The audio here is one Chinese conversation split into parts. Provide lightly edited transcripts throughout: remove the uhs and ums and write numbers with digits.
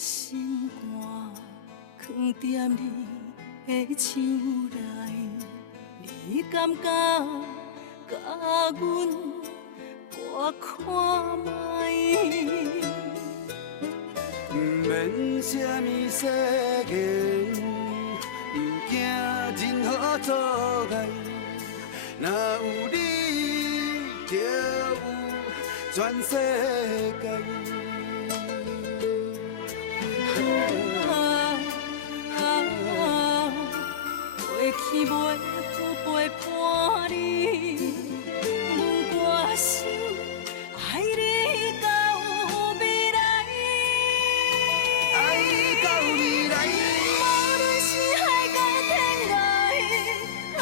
心肝藏在你的手内，你敢觉甲阮我看卖？不免什么世间，不惊任何阻碍，若有你，就有全世界。过去袂有陪伴你，阮决心爱你到未来。爱到未来。无论是海角天涯，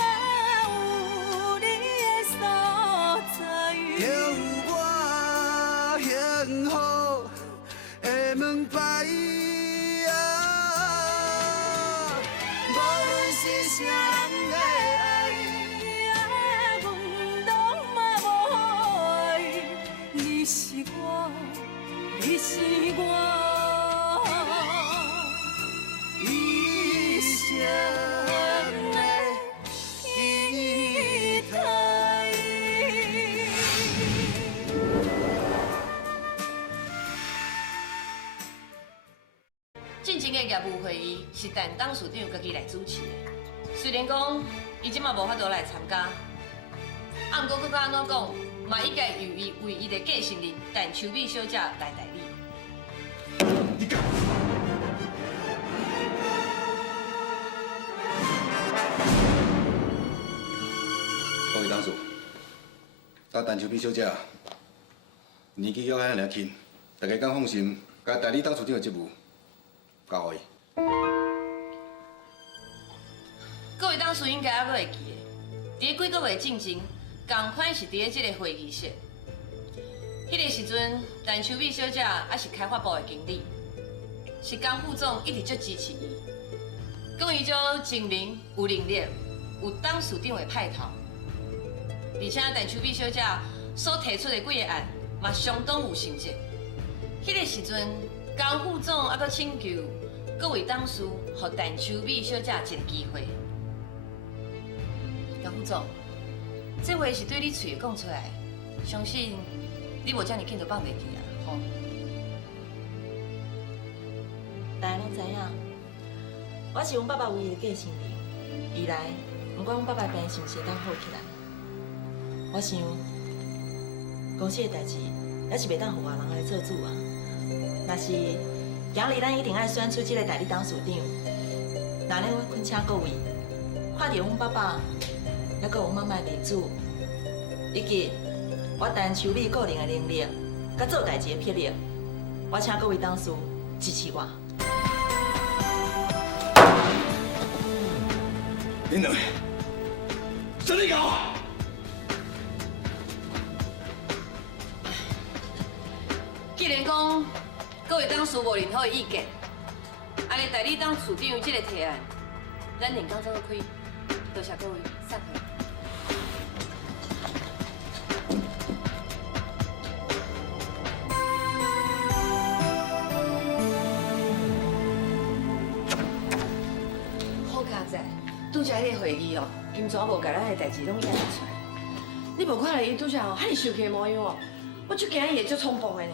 有你的所在，就有我幸福的门牌。无论是啥人的爱，阮拢嘛无爱。你是我，你是我。一生的期待。进前的业务会议是陈董事长家己来主持的，虽然讲伊即马无法度来参加，啊，毋过佮安怎讲，嘛应该由伊为伊的继承人陈秋美小姐来代理。各位董事，甲陈秋美小姐年纪还安尼轻，大家敢放心，甲代理董事长的职务交予伊。各位董事应该还阁会记的，伫几个月进前，同款是伫咧即个会议室。迄个时阵，陈秋美小姐还是开发部的经理，是江副总一直足支持伊，讲伊足精明、有能力、有董事长的派头。而且陈秋美小姐所提出的几个案，嘛相当有成绩。迄个时阵，江副总还阁请求各位董事，予陈秋美小姐一个机会。江副总，这话是对你嘴讲出来，相信你无遮尔紧就放袂记啊，吼。大家拢知影，我是阮爸爸唯一的继承人。二来，毋管阮爸爸病是毋是会当好起来，我想公司的代志也是袂当互外人来做主啊。若是今日咱一定爱选出这个代理董事长，那呢，我恳请各位看到阮爸爸，还有阮妈妈的面子，以及我陈秋美个人的能力，甲做代志的魄力，我请各位董事支持我。恁两个，什么搞？既然讲各位董事无任何意见，安尼代理董事长这个提案，咱另讲做开，多谢各位，散会。好佳哉，拄则迄个会议哦，金泉无甲咱的代志拢演出来。你无看到伊拄则哦，遐尼生气的模样哦，我就惊伊会足冲动的呢。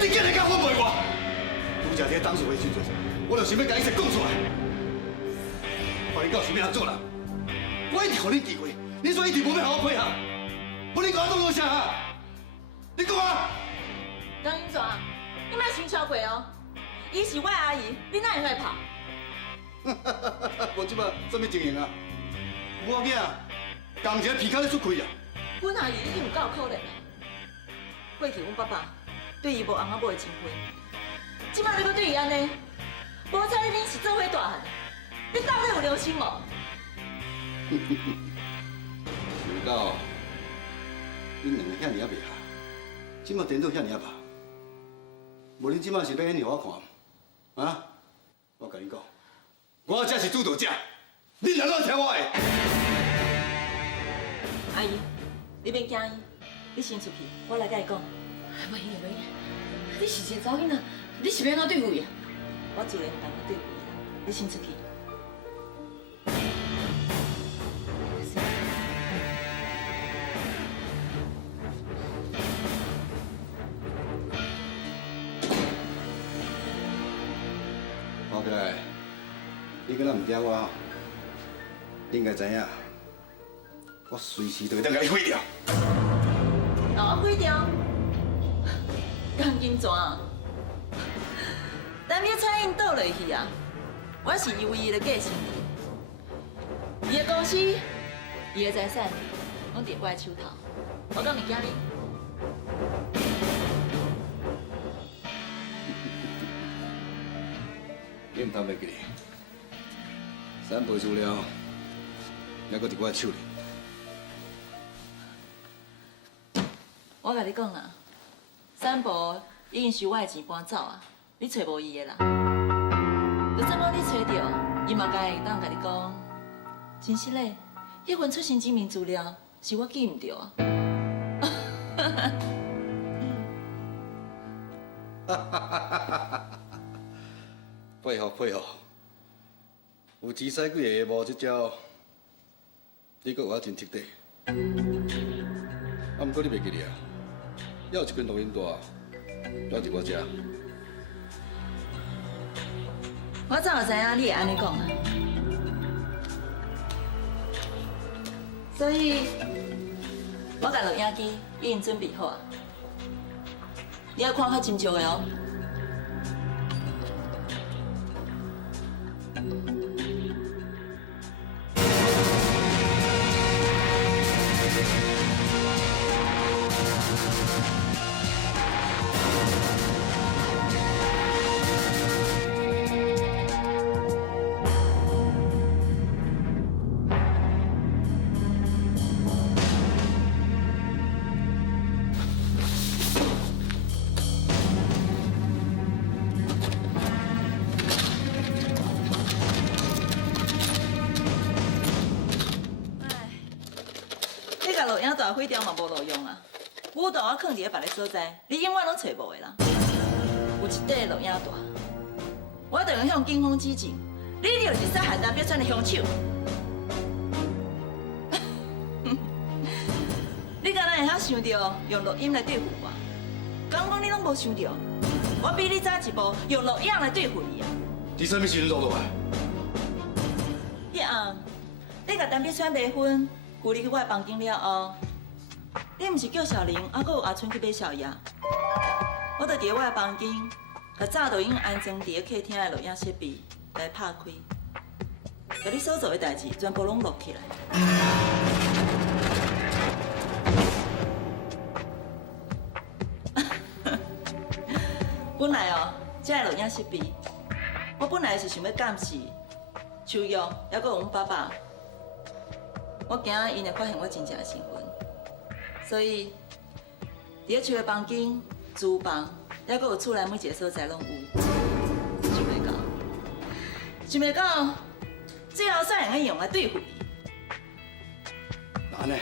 你竟然敢反背我！拄则这董事会时阵，我就想要甲你一切讲出来。看你到什么人做人，我一直互你机会，你却一直无要互我配合。无你讲我做啥啊？你讲啊！江英泉，你莫想超过哦，伊是我的阿姨，你哪会害怕？无即摆什么情形啊？我囝同一个皮壳咧出气啊！阮阿姨已经有够可怜了。过去阮爸爸对伊无翁仔某的情分，即摆你搁对伊安尼，无彩你是做伙大汉，你到底有良心无？想到恁两个遐尔啊袂合，即马颠倒遐尔吧？无恁即马是要演给我看？啊？我甲你讲，我才是主导者，你哪能听我的？阿姨，你别惊伊，你先出去，我来甲伊讲。袂用袂用，你是一个查囡仔，你是要安怎对付伊啊？我自然有办法对付伊啦，你先出去。跑起来，你敢若唔惊我？你应该知影，我随时都会当甲你毁掉。我毁掉？钢筋怎？但别蔡因倒落去啊！我是伊唯一的继承人，伊的公司、伊的财产，拢伫我的手头。我敢会惊你？你唔通袂记哩？三倍资料，还搁伫我手里。我甲你讲啊，三伯已经收我的钱搬走啊，你找无伊的啦。就算讲你找到，伊嘛该会当甲你讲，真实嘞，迄份出生证明资料是我记唔到啊。配合配合，有前使几个无这招，你搁有法真彻底。啊，毋过你袂记哩啊，还有一间录音带，留伫我遮。我早就知影你会安尼讲啊，所以我甲录影机已经准备好啊，你要看较清楚的哦。录影带毁掉嘛无路用啊！舞蹈我藏伫咧别个所在，你永远拢找无的啦。有一块录影带，我着用向警方指证，你就是杀害陈碧川的凶手。你敢若会晓想到用录音来对付我？刚讲你拢无想到，我比你早一步用录影来对付伊啊！你什么时阵做落来？迄暗，你甲陈碧川买婚。扶你去我的房间了后，你毋是叫小玲，还阁有阿春去买宵夜？我就伫我的房间，甲早就已经安装伫咧客厅的录音设备来拍开，甲你所做的代志全部拢录起来。本来哦，这个录音设备，我本来是想要监视秋玉，还阁有阮爸爸。我惊因会发现我真正的身份，所以伫咧厝的房间、厨房，还阁有厝内每一个所在拢有。想袂到，最后煞会用来对付伊。安尼，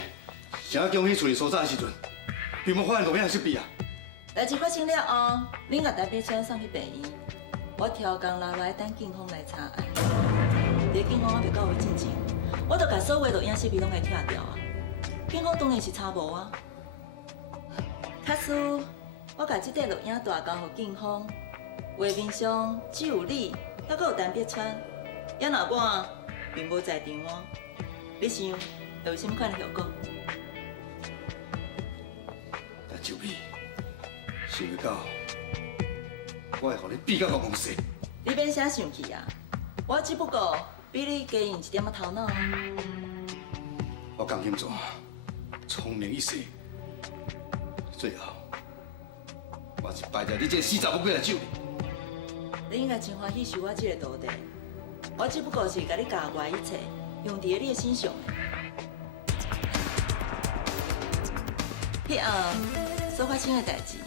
啥叫去厝里所在的时阵，并无发现录影设备啊？代志发生了后，恁甲陈碧川送去病院，我超工留来等警方来查案。伫警方还袂到位进前。我就把所有录影设备拢给拆掉啊！警方当然是查无啊。假使我把这块录影带交予警方，画面上只有你，还阁有陈碧川，也若我并无在场哦，你想会有什么款的效果？但就你，想袂到，我会予你比较个公司。你免啥生气啊！我只不过比你加用一点仔头脑。我讲清楚，聪明一世，最后我是败在你这个死查某鬼来手里。你应该真欢喜收我这个徒弟，我只不过是甲你教我一切，用伫你的身上的。迄暗，所发生的代志，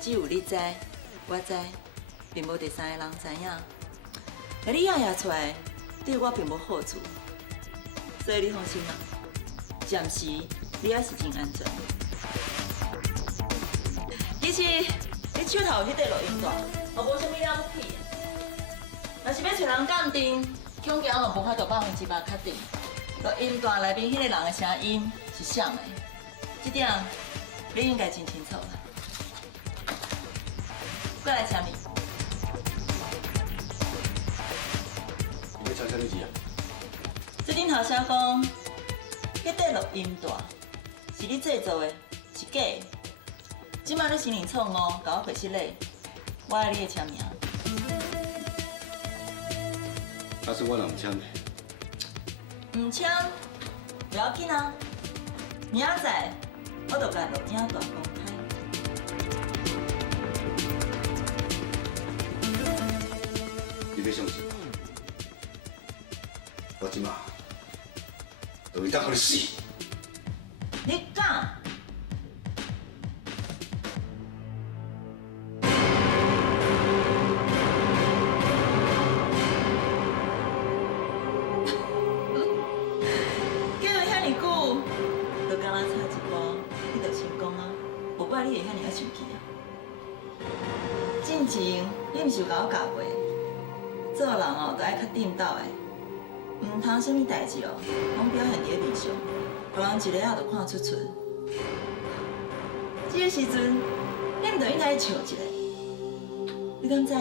只有你知，我知，并无第三个人知影。而你压出来，对我并无好处，所以你放心啦，暂时你还是真安全。其实你手头有迄块录音带，也无啥物了不起的。若是要找人鉴定，恐惊嘛无法度100%确定，录音带内面迄个人的声音是谁的，这点你应该真清楚啦。过来签名。你要签啥物字啊？这顶头写讲，迄块录音带是你制作的，是假的。即摆你心灵错误，甲我回失礼，我爱你的签名。要是我若唔签呢？唔签，不要紧啊。明仔载我就甲录影带公开。你要相信我，我即马就会当互你死。你敢？你会遐尔啊生气啊？进前你毋是有甲我教过，做人哦，都爱较顶斗的，毋通啥物代志哦，拢表现伫面上，互人一个仔就看出出。这个时阵，你毋就应该笑一下？你敢知？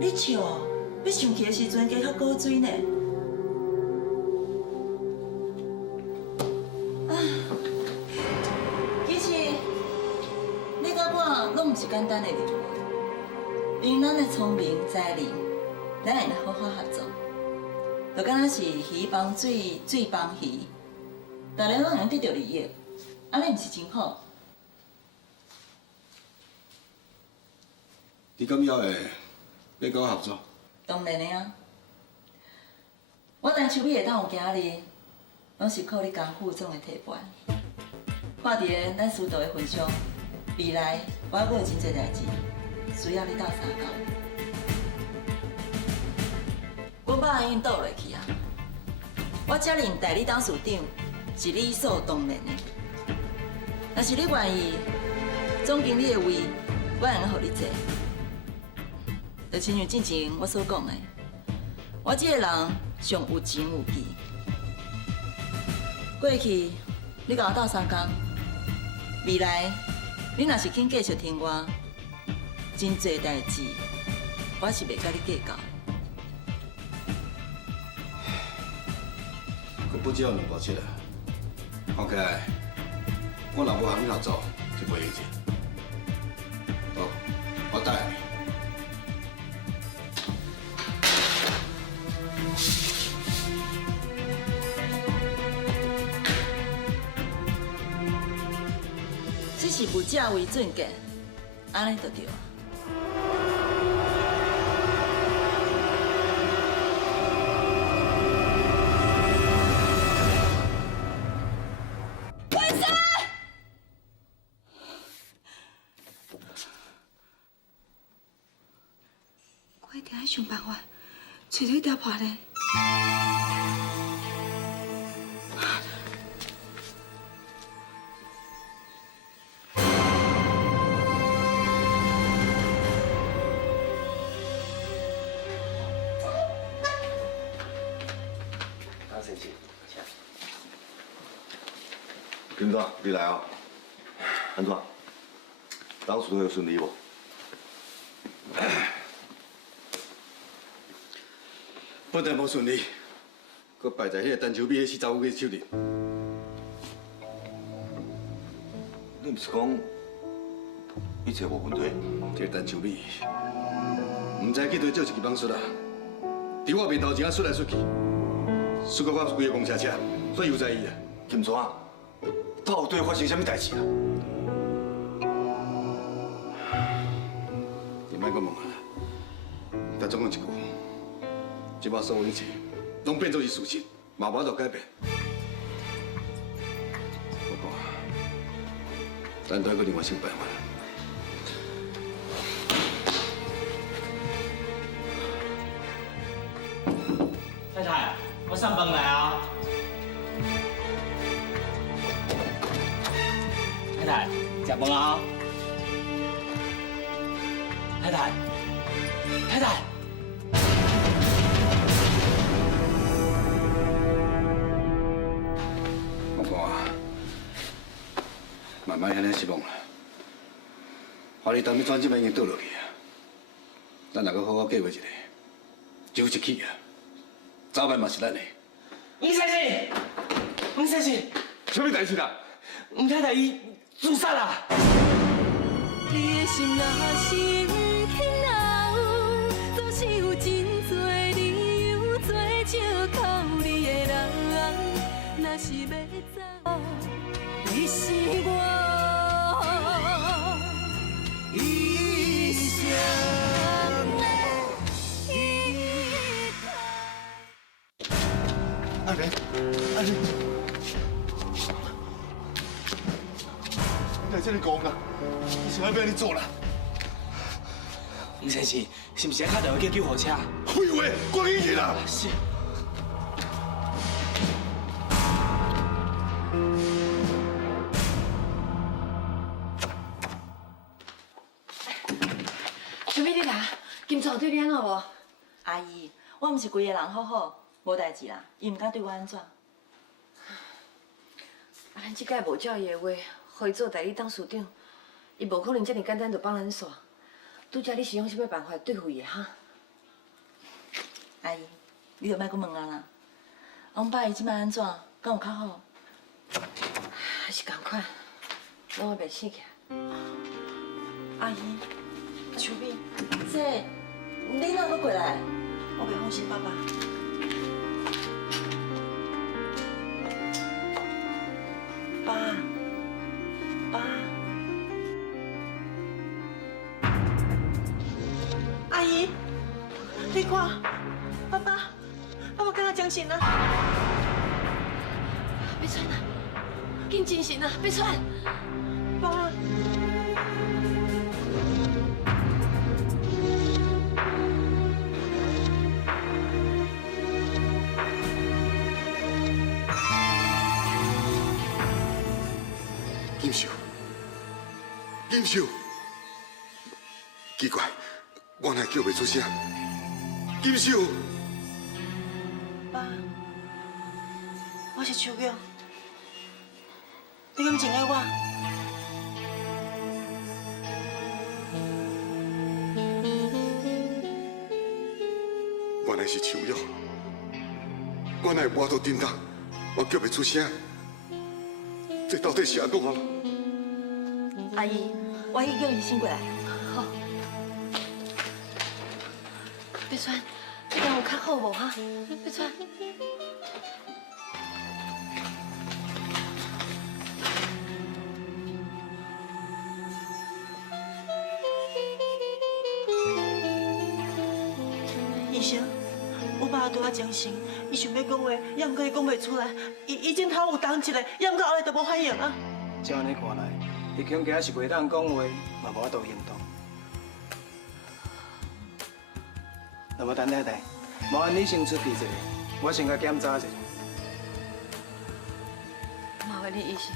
你笑比生气的时阵加较高水呢？拢毋是简单的任务，因咱的聪明才能，咱会好好合作，就敢若是鱼帮水，水帮鱼，大家拢会用得到利益，安尼毋是真好？你敢要会要跟我合作？当然的啊！我陈秋美会当有今日，拢是靠你江副总的提拔，看伫个咱师道的分享。未来我还阁有真侪代志需要你斗相共。阮爸已经倒落去啊，我接任代理董事长是理所当然的。若是你愿意，总经理的位我会用互你坐。就亲像之前我所讲的，我这个人上有情有义。过去你甲我斗相共，未来。你若是肯继续听我，真侪代志，我是袂甲你计较。我不只有200七啊，看起来我若无向你合作，就袂用钱。好，我答应你。是不假为准格，安尼就对啊。关生，我一定要想办法找到一条破呢。金总，你来哦。安怎？当初都有顺利无？不但无顺利，搁败在迄个陈秋美迄死查某囡手里。你毋是讲一切无问题？这个陈秋美，毋知去倒借一支网术啊！伫我面头前啊，出来出去，输到我规个公车车，所以有在意啊。金总啊！到底发生什么代志啊？你莫阁问我啦，但总讲一句，即摆所有一切拢变做是事实，嘛无法度改变。我讲，咱都要搁另外想办法啦。太太，我上班来啊。太太，食饭啊。太太，太太。我讲啊，慢慢安尼失望啦。华丽当面转这边已经倒落去啊，咱若搁好好计划一下，酒一起啊，早晚嘛是咱的。吴先生，吴先生，什么代志啦？吴太太伊自杀啦！你的心若是不肯留，总是有真多理由做借口。你的人，若是要走，你是我一生的依靠。安妮，安妮，你在这里讲啦，你想要要安尼做啦？吴先生，是不是要打电话叫救护车？废话，关你去啦！是。小美你来，金总对你安怎无？阿姨，我毋是规个人好好，无代志啦，伊毋敢对我安怎。咱即摆无照伊的话，互伊做代理董事长，伊无可能遮尔简单就放咱煞。拄则你是用什么办法对付伊的哈？阿姨，你就莫阁问啊啦。王爸伊即摆安怎？敢有较好？还是共款，拢会袂醒起来。阿姨，秋美，这你哪阁过来？我袂放心爸爸。爸，爸，阿姨，你看，爸爸敢若精神啊？别喘啦，紧精神啊，别喘。爸。金秀，金秀，奇怪，我哪叫袂出声？金秀，爸，我是秋玉，你敢真爱我？原来是秋玉，我哪会摸到叮当，我叫袂出声？这到底是安怎了？阿姨，我去叫医生过来。好，别喘，你敢有较好无哈？别喘。医生，我爸拄仔精神，伊想要讲话，也毋过伊讲袂出来。伊枕头有动一下，也毋过后来就无反应啊。照安尼看来，伊恐惊是袂当讲话，嘛无法度行动。那么陈太太，麻烦你先出去一下，我先甲检查一下。麻烦你医生。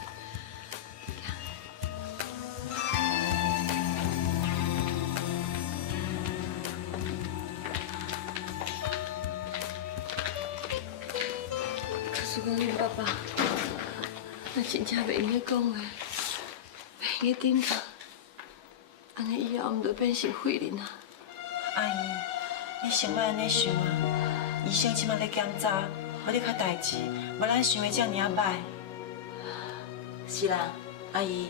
可是讲恁爸爸，若真正袂用咧讲话，袂用咧顶头，安尼以后毋就变成废人啊！阿姨，你先莫安尼想啊。医生即马咧检查，互你较代志，无咱想的遮尔啊歹。是啦，阿姨，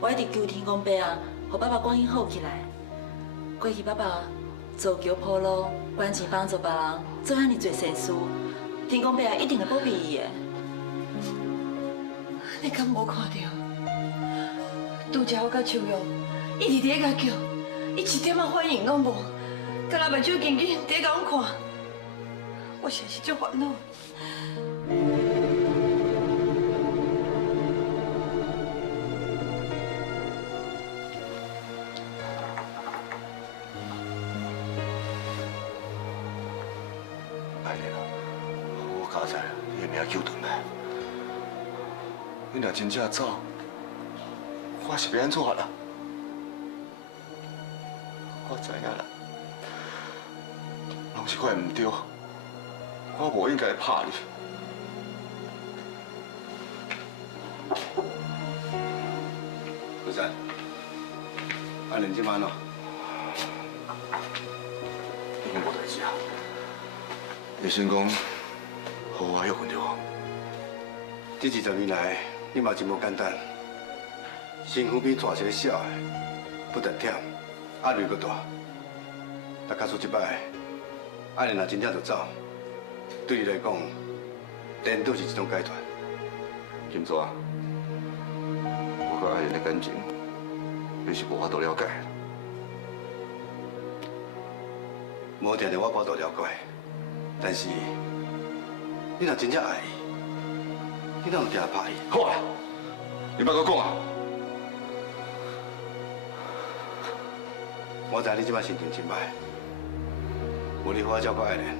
我一直求天公伯啊，互爸爸赶紧好起来。过去爸爸造桥铺路，捐钱帮助别人，做遐尼侪善事，天公伯啊一定会保庇伊的。你敢无看到？拄则我甲秋玉一直伫咧甲叫，伊一点仔反应拢无，敢若目睭紧紧伫咧甲阮看，我实在是足烦恼。爱玲啊，我加在你的命救回来。你若真正走，我是要安怎啦？我知影啦，拢是我唔对，我无应该拍你。不是，安玲即晚咯，已经无代志啊。医生讲，好我休困就好。这20年来，你嘛真无简单，身躯比大些小的，不但忝，压力阁大。但假使这摆，安玲若真正就走，对你来讲，颠倒是一种解脱。金蛇，我甲爱玲的感情，你是无法度了解。无定定我饱度了解，但是你若真正爱伊，你哪有定拍伊？好啊，你别搁讲啊！我知你即摆心情真歹，无你好好照顾爱玲，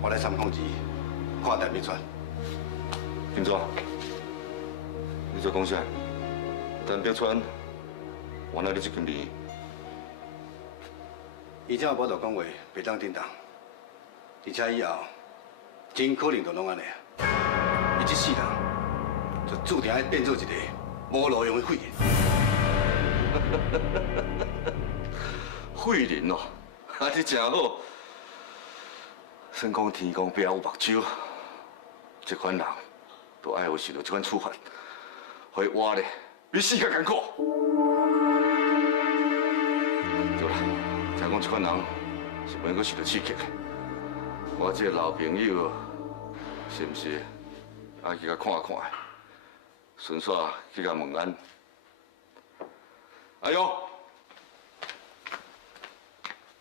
我来302看陈碧川。金蛇，你在讲啥？陈碧川，原来你这间店，伊这无道讲话，袂当顶当，而且以后真可能就拢安尼啊！伊这世人就注定要变做一个无路用的废人。废人哦，啊，你真好。算讲天公伯有目睭，这款人都爱有受到这款处罚，互伊活咧比死较艰苦。对啦，听讲这款人是袂用阁受到刺激的。我这个老朋友是毋是爱去甲看看？顺续去甲问安。哎呦！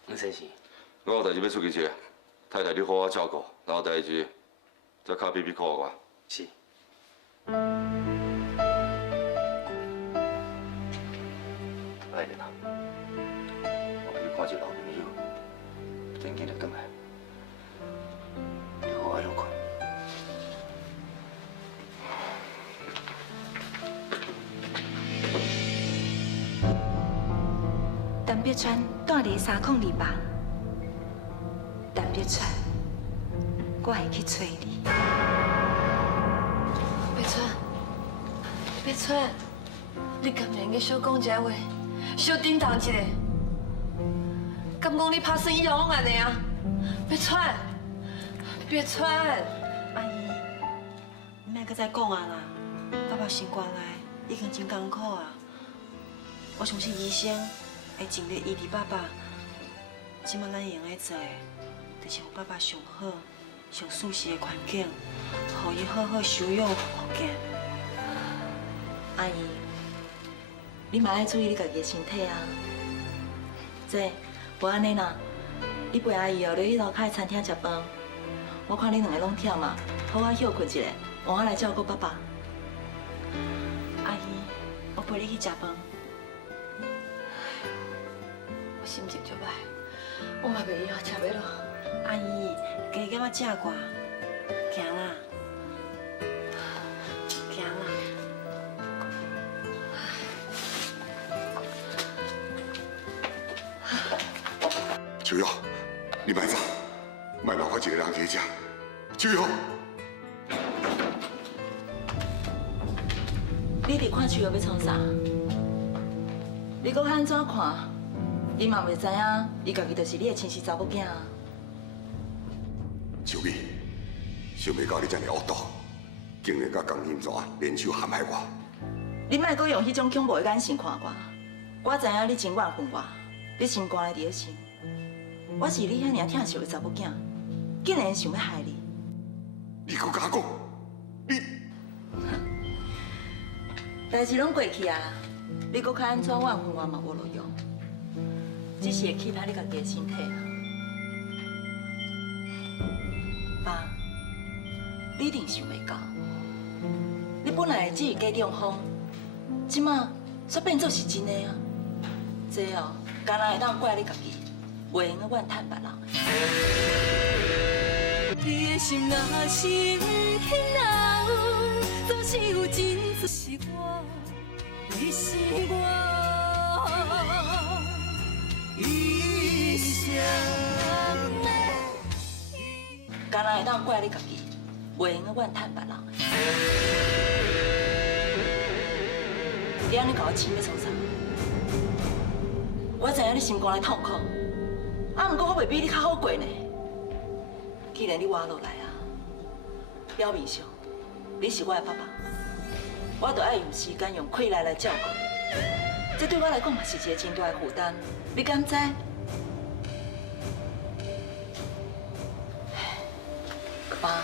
吴先生，我有代志要出去一下，太太你好好照顾，然后代志再卡BB call我。是。爱玲啊，我去看一个老朋友，真紧就转来，你好好休困。陈碧川住伫302房。陈碧川，我会去找你。碧川，碧川，你敢袂用个小讲一下话，小叮当一下？敢讲你拍算以后拢安尼啊？碧川，碧川，阿姨，你莫再讲啊啦！爸爸生活来已经真艰苦啊，我相信医生会尽力医治爸爸。即马咱会用来做的，就是让爸爸上好、上舒适的环境，让伊好好休养复健。阿姨，你嘛爱注意你家己的身体啊。这，无安尼啦，你陪阿姨哦，落去楼骹的餐厅食饭。我看你两个拢忝嘛，好好休困一下，换我来照顾爸爸。阿姨，我陪你去食饭。我心情就歹，我嘛袂晓，吃袂落。阿姨，加减我食过，行啦，行啦。秋瑶，你别走，莫留我一个人在这。秋瑶，你伫看秋瑶要创啥？你搁安怎看？你嘛袂知影，伊家己就是你的亲生查某囝啊。秋美，想袂到你这么恶毒，竟然甲江金蛇联手陷害我。你莫搁用迄种恐怖的眼神看我。我知影你真怨恨我，你心肝在伫咧想，我是你遐尔疼惜的查某囝，竟然想要害你。你搁甲我讲，你代志拢过去啊，你搁较安怎怨恨我嘛无路用，只是会气歹你家己的身体啊。爸，你一定想袂到，你本来只是假中风，即马却变做是真的啊！这哦，敢若会当怪你家己，袂用去怨叹别人。你的心若是不肯留，总是有真多是我，你是我一生的。敢若会当怪你家己，袂用怨叹别人的。你安尼甲我气要创啥？我知影你心肝内痛苦，啊，毋过我袂比你较好过呢。既然你活落来啊，表面上你是我的爸爸，我就爱用时间、用气力来照顾你。这对我来讲嘛是一个真大的负担，你敢知？爸，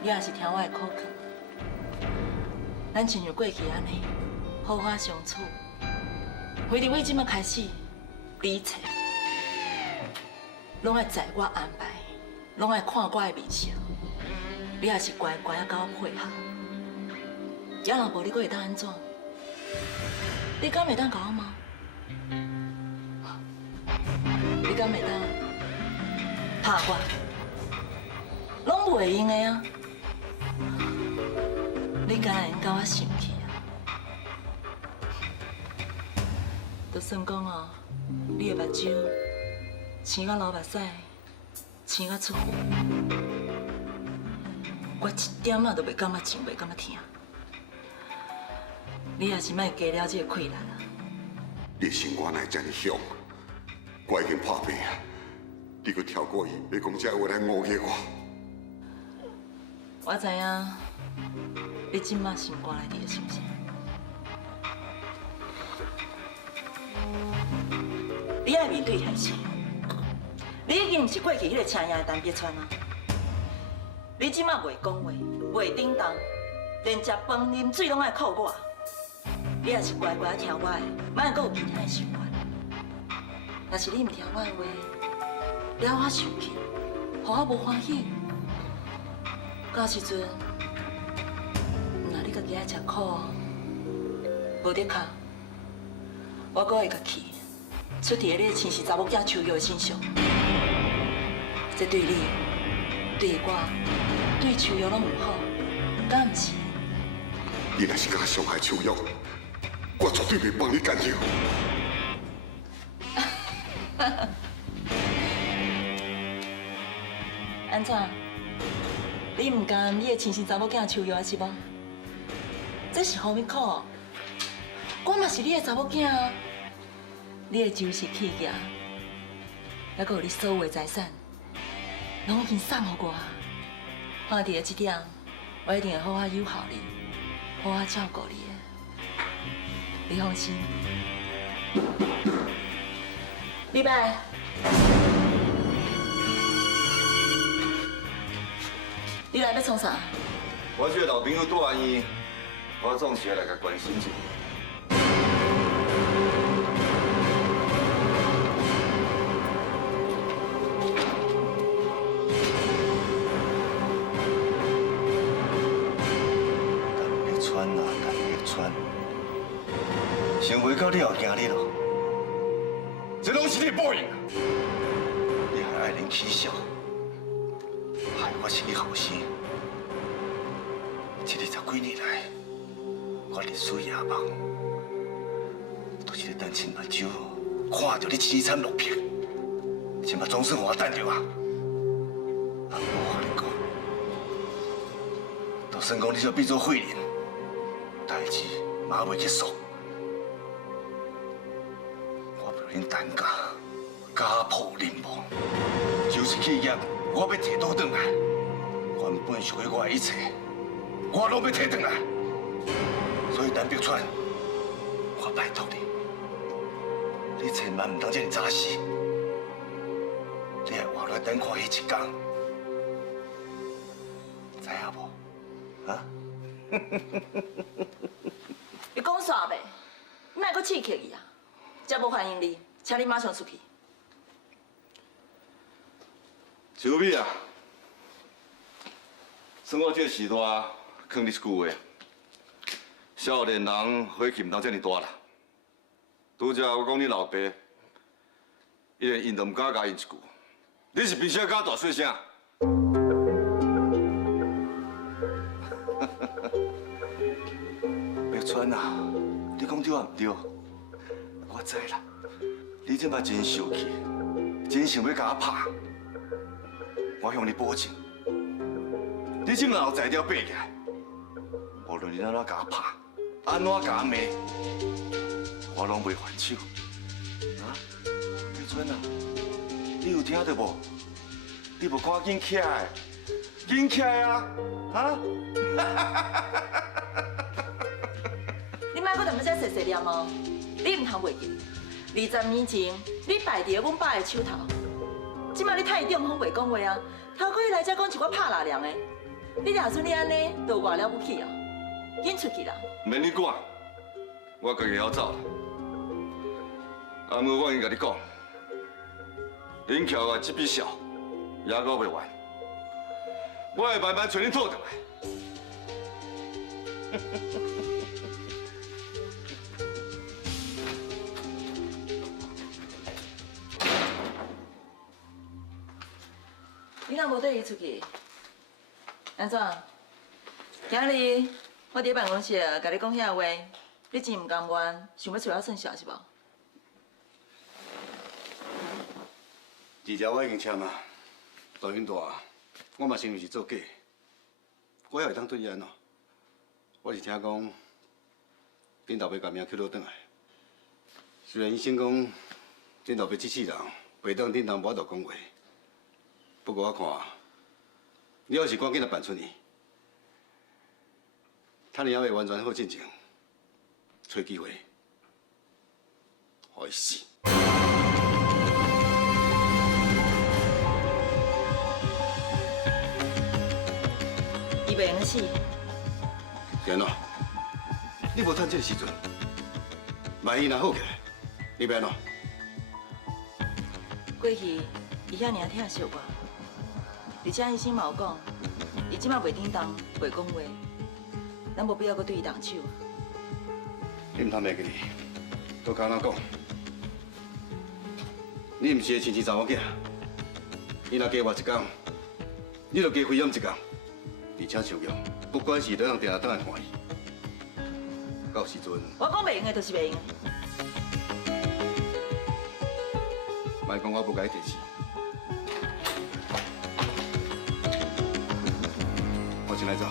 你也是听我的苦劝，咱亲像过去安尼，好好相处。非得为即摆开始，你一切拢爱在我安排，拢爱看我的面色。你也是乖乖啊，甲我配合。要若无你，佫会当安怎？你敢会当甲我骂？你敢会当拍我？拢袂用的啊！你敢会用甲我生气啊？就算讲哦，你的目睭青到流目屎，青到出血，我一点仔都袂感觉痛，袂感觉疼。你也是莫加了这个气力啊！你的心肝内这么凶，我已经破病啊！你佫跳过去，要讲这话来误解我。我知影，你即马心肝内伫在想啥？你爱面对现实，你已经毋是过去迄个青样的陈碧川啊！你即马袂讲话，袂叮当，连食饭、啉水拢爱靠我。你也是乖乖听我的，莫佫有其他的想法。若是你毋听我的话，了我生气，互我无欢喜，到时阵，若你家己爱吃苦，无得靠，我佫会甲气。出伫你亲生查某囝秋瑶的身上，这对你、对我、对秋瑶拢唔好，敢唔是？你若是敢伤害秋瑶，我绝对袂帮你干扰。安怎？你唔甘你的亲生查某囝秋瑶是无？这是何物苦？我嘛是你的查某囝啊！你的周氏企业，还佫有你所有的财产，拢已经送予我。看伫了这点，我一定会好好友好你，好好照顾你的。你放心。李白，你来要创啥？我这个老朋友住安院，我总是要来甲关心一下。想袂到你后惊你咯，这拢是你的报应啊！你还爱人取笑，害我是你后生。这20几年来，我日思夜梦，都是咧等亲目睭看到你凄惨落魄，今嘛总算我等着啊！啊，无法度讲，就算讲你要变做废人，代志嘛袂结束。恁单家家破人亡，就是企业，我要摕倒转来。原本属于我的一切，我拢要摕转来。所以陈碧川，我拜托你，你千万唔通这么早死。你还活来等看迄一天，知影无？啊？你讲煞袂？你莫阁刺激伊啊！才无欢迎你，请你马上出去。小美啊，算我这个时代劝你一句话：少年人火气唔通这么大啦。拄则我讲你老爸，伊连应都唔敢甲因一句，你是必须要甲我大细声，别川啊，你讲对啊唔对？我知啦，你即摆真生气，真想要甲我拍。我向你保证，你即马有才调爬起来，无论你安怎甲我拍，安怎甲我骂，我拢袂还手。啊，别川啊，你有听到无？你无赶紧起来，紧起来啊！啊！你莫搁踮咧这细细念哦，你唔通袂记。20年前，你败伫阮爸的手头，即摆你太中风袂讲话啊！头过来才讲一寡拍拉凉的，你若算你安尼，都外了不起啊！紧出去啦！免你管，我家己晓走。阿母，我已经甲你讲，恁翘我这笔笑，也搞袂完，我会慢慢找恁讨回来。你若无跟伊出去，安怎？今日我伫办公室甲你讲遐话，你真唔甘愿，想要找我算账是无？字条我已经签啊，大云大，我嘛承认是做假，我也会当对伊安怎？我是听讲，恁老爸把命捡落转来，虽然医生讲恁老爸这世人袂当恁同无法度讲话，不过我看，你要是赶紧来办出去，他你还未完全好进前，找机会，互伊死。伊袂用死。是安怎？你无趁这个时阵，万一若好起来，你要安怎？过去伊遐尔疼惜我，而且医生嘛有讲，伊即摆袂顶当，袂讲话，咱无必要搁对伊动手。你唔通袂记哩，都甲我讲，你唔是个亲生查某囝，伊若加活一天，你就加费养一天，而且上用，不管是哪样定定倒来看伊，到时阵，我讲袂用的，就是袂用的。莫讲我不甲你提示，我先来走。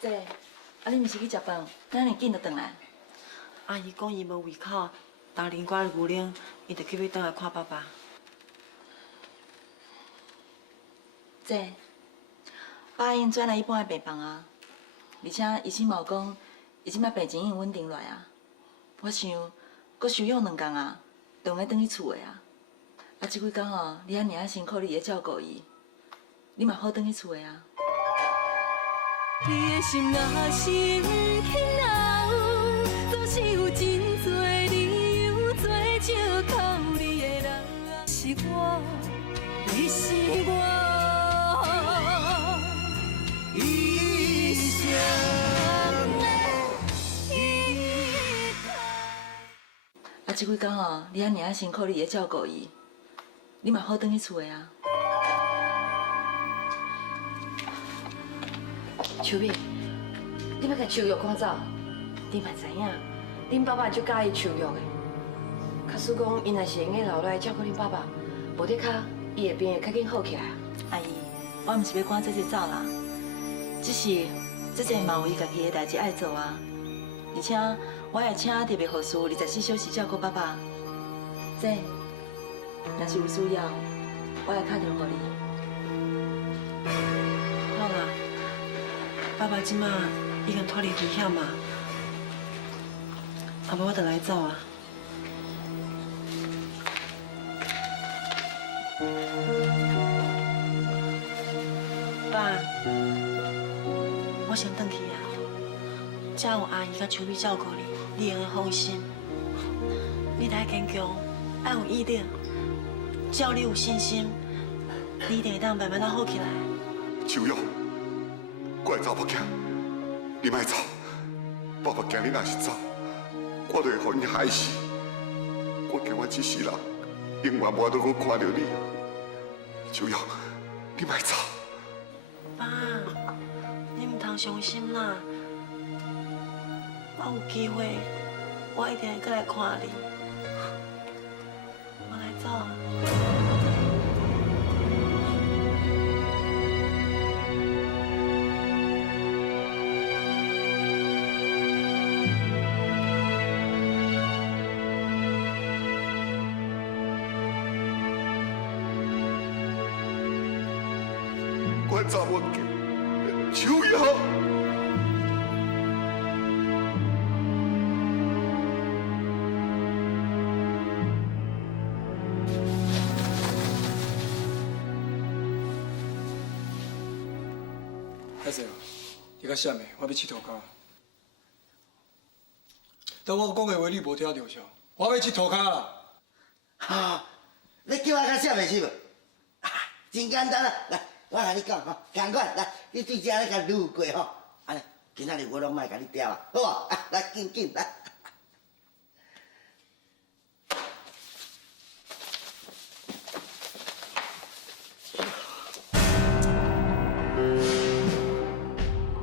姐，啊你毋是去食饭，哪尼紧就转来？阿姨讲伊无胃口，当啉寡牛奶，伊就去要倒来看爸爸。姐，爸因转来一般的病房啊，而且医生嘛有讲，伊即摆病情已经稳定落来啊。我想，搁休养2天啊，就用来转去厝的啊。啊，即几天吼，你遐尔辛苦，你会照顾伊，你嘛好转去厝的啊。你的心若是轻留，总是有真多理由做借口。你的人是我，你是我，一生的依靠。啊，即几天吼，你遐尔辛苦，你会照顾伊，你嘛好转去厝的啊。秋美，你要甲秋玉赶走？你嘛知影，恁爸爸就介意秋玉的。假使讲伊若是用个留落来照顾恁爸爸，无得卡，伊的病会较紧好起来。阿姨，我毋是要赶姐姐走啦，只是姐姐嘛有伊家己的代志爱做啊。而且我会请特别护士24小时照顾爸爸。姐，若是有需要，我会打电话你。好啦，爸爸即马已经脱离危险嘛，阿无我就来走啊。爸，我先回去啊，才有阿姨甲秋美照顾你，你会放心。你来坚强，要有毅力，只要你有信心，你一定会当慢慢好起来。秋玉，我会走别行，你莫走。爸爸惊你若是走，我就会互你害死。我惊我一世人永远无得我看到你。秋瑶，你莫走。爸，你唔通伤心啦。我有机会，我一定会过来看你。我来走啊。 我查某囝，秋瑶。 歹势哦，你较闪的，我要佚佗卡。但我讲的话你无听着上，我要佚佗卡啦。哈，你叫我较闪的是无？真简单啦，来，我甲你讲吼，同款来，你对遮咧甲路过吼，安尼，今仔日我拢莫甲你刁啊，好无？啊，来，紧紧来。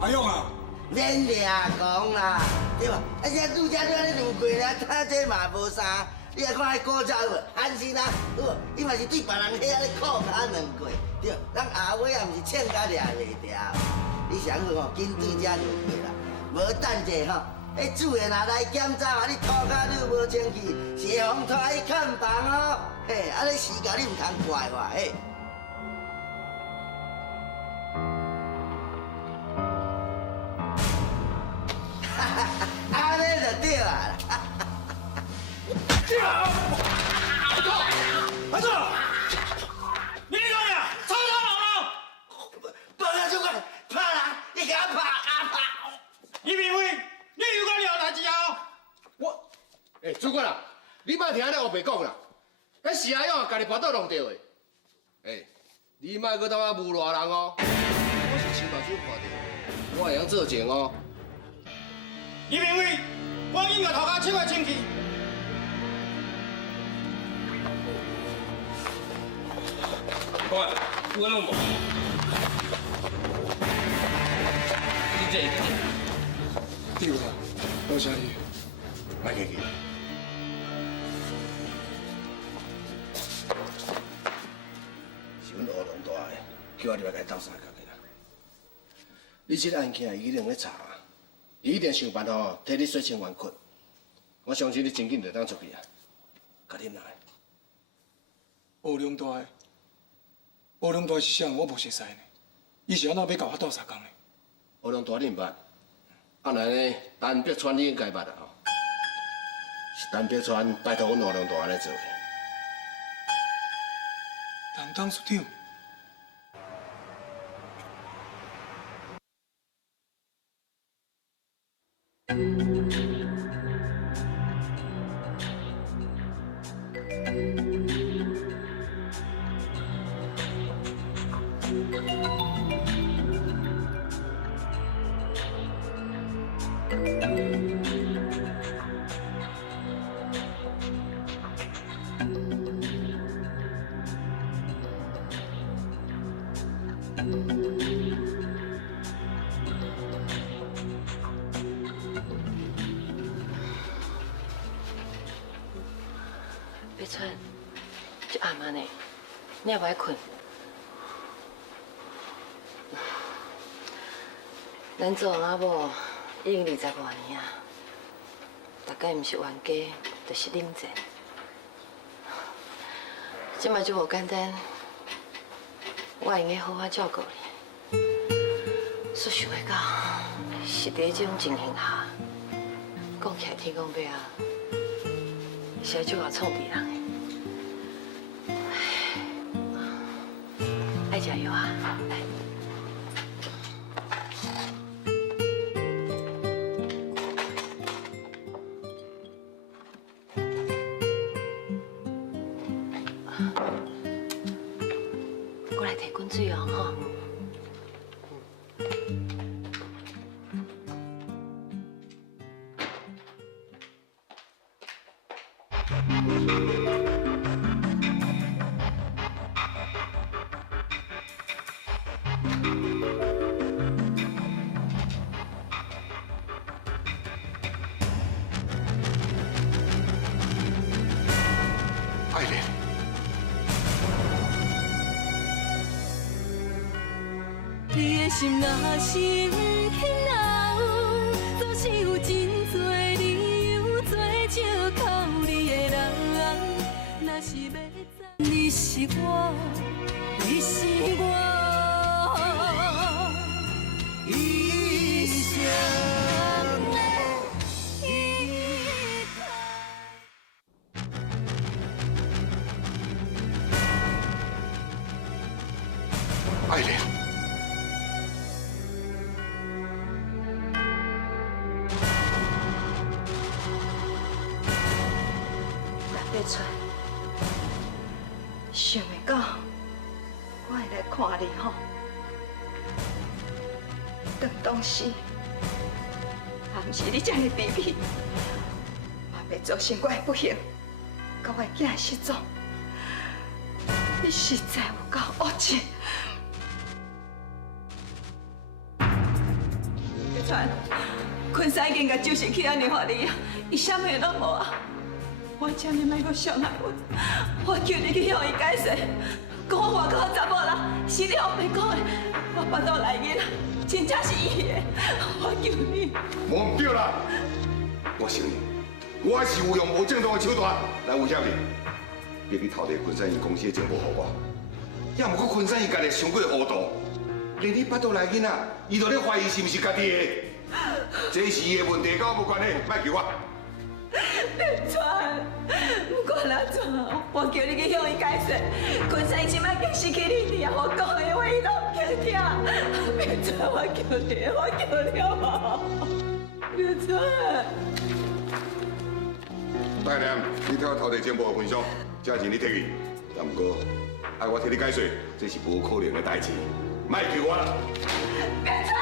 阿勇啊！免掠讲啦，对吧？而且拄则你安尼路过啦，他这嘛无啥。你来看迄古早有无？安心啦，有无？伊嘛是对别人遐咧靠脚软过，对。咱阿伟也毋是欠甲掠袂掉。你想好吼，紧对遮路过啦，无等者吼，迄主人若来检查嘛，你涂骹愈无清气，是风拖去看房哦。嘿，安尼时间你毋通怪我嘿。 安尼就对啊！阿祖，你讲呀，吵吵闹闹，报警主管拍人，你给我拍拍！李明辉，你有讲你有代志啊？我，主管啊，你莫听安尼胡白讲啦，迄是阿勇啊，家己跋倒弄着的。你莫搁当啊侮辱人哦，我是亲目睭看到，我会晓做证哦。 李明辉，我应该头壳切块清气。喂，我拢无。你这一个。对啦，多谢你。莫客气。是阮乌龙大个，叫我入来甲伊斗相共的啦。你这个案件伊一定咧查。 伊一定想办法替你洗清冤屈，我相信你真紧就当出去啊！甲你来。乌龙大的，乌龙大是啥？我无熟悉呢。伊是安怎要甲我斗相共的？乌龙大你毋捌？啊，那呢？陈碧川你应该捌啦吼。是陈碧川拜托阮乌龙大安尼做的。陈董事长。 碧川，这暗暝呢，你也不爱困。咱做阿某已经20多年啊，大概毋是冤家，就是冷战。即摆就无简单，我应该好好照顾你。所想的到，是伫这种情形下，讲起来天公伯啊，实在就要创别人的。爱食药啊，来。 过来摕滚水哦，吼。爱莲，你的心若是轻柔，总是有真多理由做借口你的人。若是要知你是我，你是我。 一生的依靠。爱莲，南北川，想袂到我会来看你吼。 当时，若毋是你这样卑鄙，嘛袂造成我的不幸，甲我的囝失踪。你实在有够恶情！北川，昆山已经甲周成去安尼互你啊，伊啥物拢无啊！我请你莫阁伤害我，我求你去向伊解释，讲我外口查某人是你后面讲的，我巴肚内面啊。 真正是伊的，我求你。无唔对啦，我承认，我是有用无正当的手段来威胁你，逼你偷摕昆山县公司的情报给我。也毋过昆山县家己伤过糊涂，连你巴肚内囡仔，伊都咧怀疑是毋是家己的，这是伊的问题，跟我无关系，莫求我。北川，不管哪怎，我叫你去向伊解释，昆山即摆已经失去你，你也我讲的话，伊拢唔听听。北川，我求你，我求你好不好？北川，大娘，你替我偷摕情报的分享，这钱你摕去，但不过爱我替你解释，这是无可能的代志，莫求我啦。北川，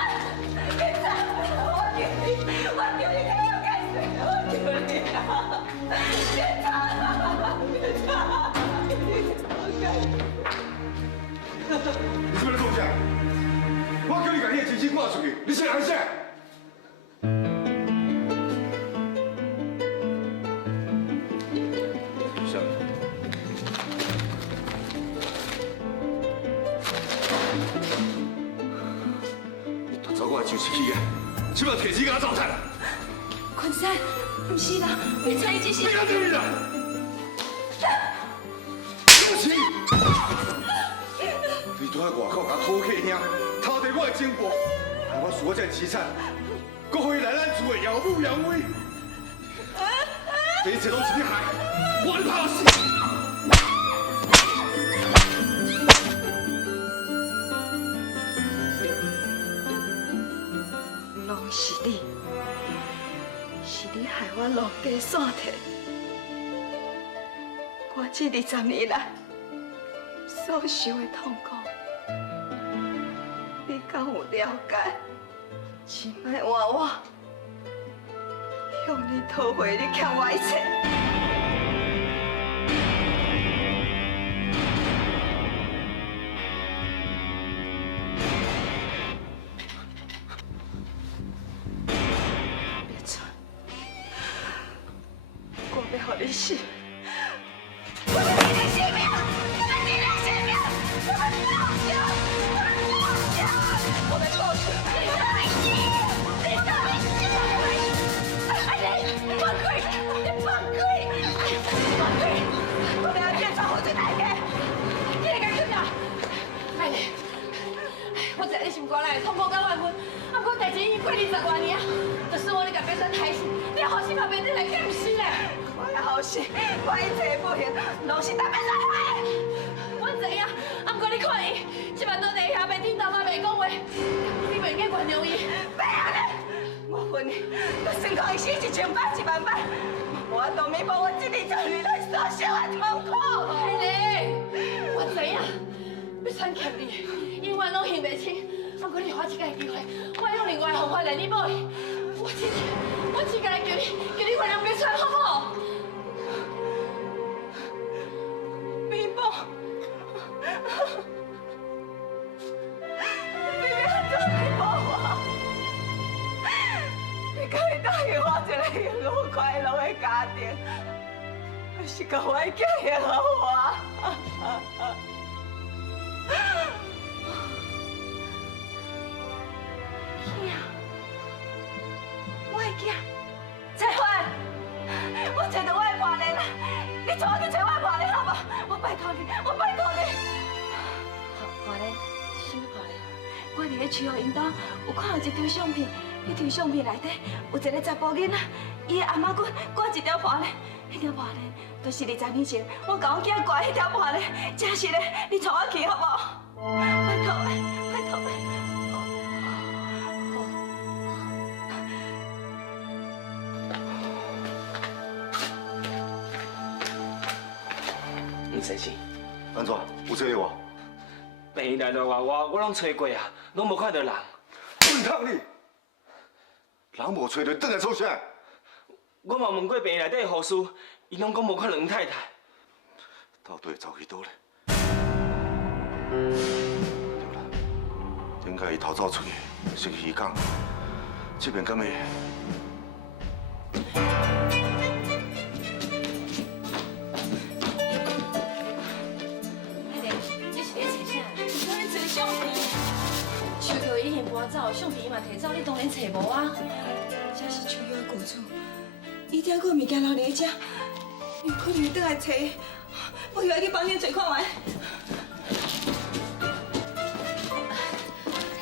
北川，我求你，我求你替我解释，我求你啊！别吵，别吵，我解释。你是不是在讲？我叫你把你的真心挂出去，你是人啥？是。你打走我的就是去啊！即摆摕钱甲我走产。昆山，不是啦，你穿一只是。不要对你啦！有钱！你躲在外口甲土客兄偷摕我的情报，害我输我这凄惨，搁回来咱厝的耀武扬威。这一切拢是你害，我你怕死！拢是你，是你害我落地散体。我这20年来所受的痛苦，你敢有了解？请莫换我，向你讨回你欠我一切。别吵，我要让你死。 我们你的性命，我们你的性命，我们报仇，我们报仇，我们报仇，你的命，你的命，哎呀，放开，你放开，放开，我们要变成好子大家，你来干什么？哎呀，我知你心肝内痛苦到万分，啊，我代志已经过20多年啊，就是我咧甲别人害死，你好心也袂得来见死咧。 我的后事，我一切不幸，拢是大别人害的。我知影，啊，不过你看伊，即摆倒在遐袂顶头，嘛袂讲话，你袂瘾原谅伊。别安尼，我恨你，我算讲伊死1000摆10000摆，我都弥补我这20年来所受的痛苦。海丽，我知影，要删欠你，永远拢还袂清。啊，不过你给我一个机会，我用另外的方法来弥补你。我只个来求你原谅别川，好不好？是甲我的囝养好我。囝，我的囝，彩花，我找到我的伴侣啦！你带我去找我的伴侣好无？我拜托你，我拜托你。伴侣，什么伴侣？我伫咧区后因兜有看到一张相片，迄张相片内底有一个查甫囡仔，伊的阿妈骨挂一条伴侣，迄条伴侣就是20年前我甲我囝挂迄条伴侣，真实的，你带我去好无？拜托的，拜托的。唔使钱。安怎？有找你无？病院内内外外我拢找过啊，拢无看到人。滚烫你！人无找到，转来做啥？我嘛问过病院内底的护士，伊拢讲无看到黄太太。到底走去倒咧？对啦，应该伊逃走出去，失去伊讲，这边敢会？搬走，相片嘛摕走，你当然找无啊。这是秋月的故厝，伊点个物件留伫遮，有可能会倒来找。我要去房间找看卖。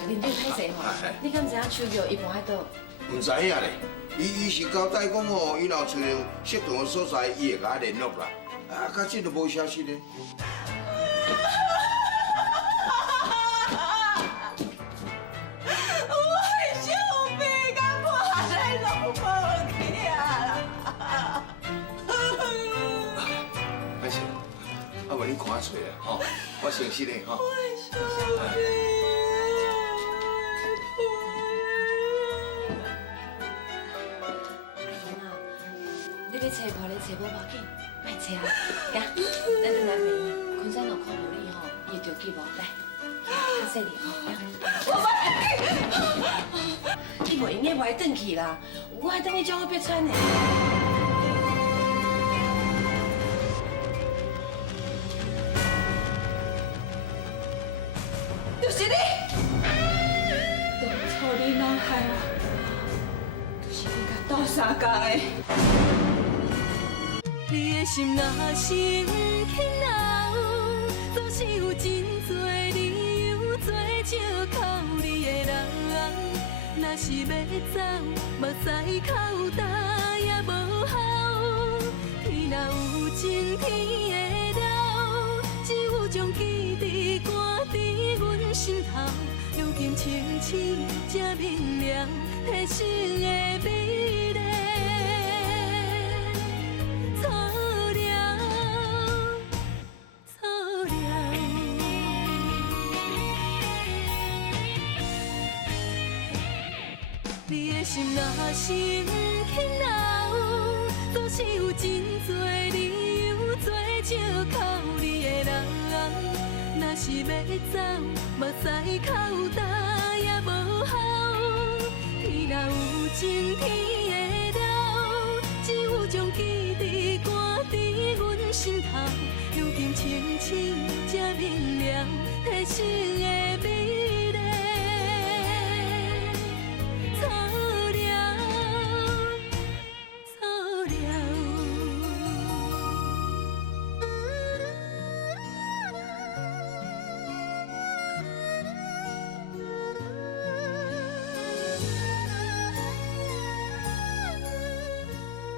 林队歹势吼，你敢知影秋月伊搬喺倒？唔知影咧，伊是交代讲哦，伊若找到适当的所在，伊会甲我联络啦。啊，到这都无消息咧。你看下找啊，吼，我诚实的吼。你要找伴侣找无要紧，莫找啊，行，咱转来问伊，昆山若看到你吼，伊会着急无？来，较细哩吼。我你袂用个袂转去啦，我还等你叫我别穿呢。就是你，当初你妈害我，就是你甲斗相共的。你的心若是不肯留，总是有真多理由做借口你的人。若是要走，目屎口干也无效。天若有情，天会了，只有将记忆赶伫阮心头。如今清醒才明了，体生的美丽。你的心若是不肯留，总是有真多理由做借口你的人。若是要走，目屎口干也无效。天若有情，天会了，只有将记